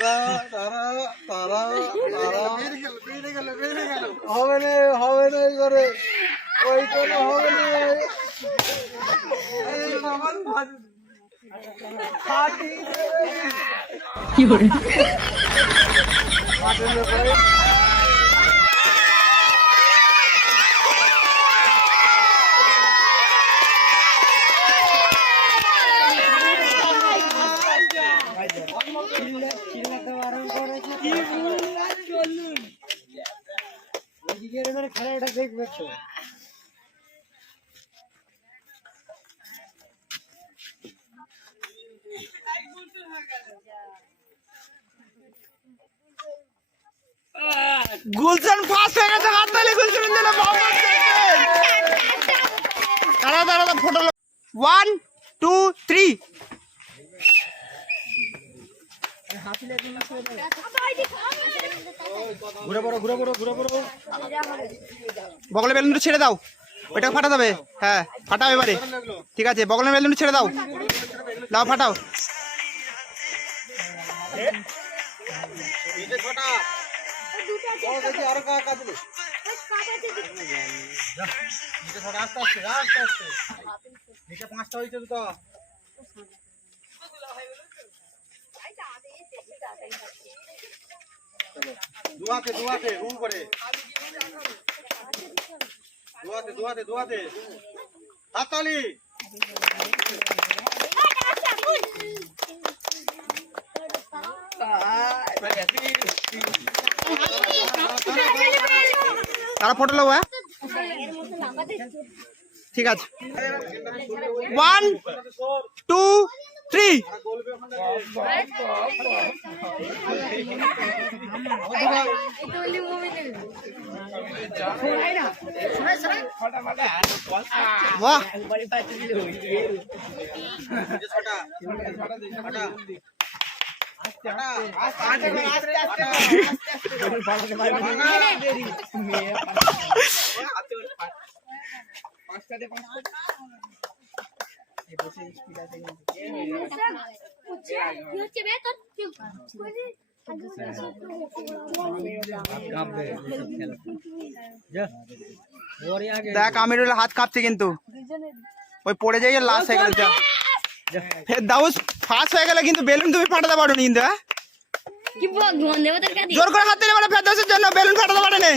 তারা তারা তারা তারা হবে না করে ওই কোনো হবে না কি করে খেলাটা দেখবে তো গুলশান ফার্স্ট হয়ে গেছে হাততালি গুলশান দিল দাঁড়া দাঁড়া ফটো 1 2 3 ঘুরে পড়ো বগলের বেলুনটা ছেড়ে দাও ওইটা ফাটা যাবে হ্যাঁ ফাটাও এবারে ঠিক আছে বগলের বেলুনটা ছেড়ে দাও দাও ফাটাও আরো কাকা দিল আস্তে আস্তে নিচে 5টা হয়েছে তো দুয়াতে উপরে দুয়াতে হাততালি তারা ফটো লো হ্যাঁ ঠিক আছে 1 2 3 वाह দেখ আমিরুল হাত কাঁপছে কিন্তু ওই পড়ে যাই লাশ হয়ে গেল ফের দাউস ফাঁস হয়ে গেলে কিন্তু বেলুন তুমি ফাটাতে পারো নি কিন্তু জোর করে হাত দিলে মানে ফের দাউসের জন্য বেলুন ফাটাতে পারে না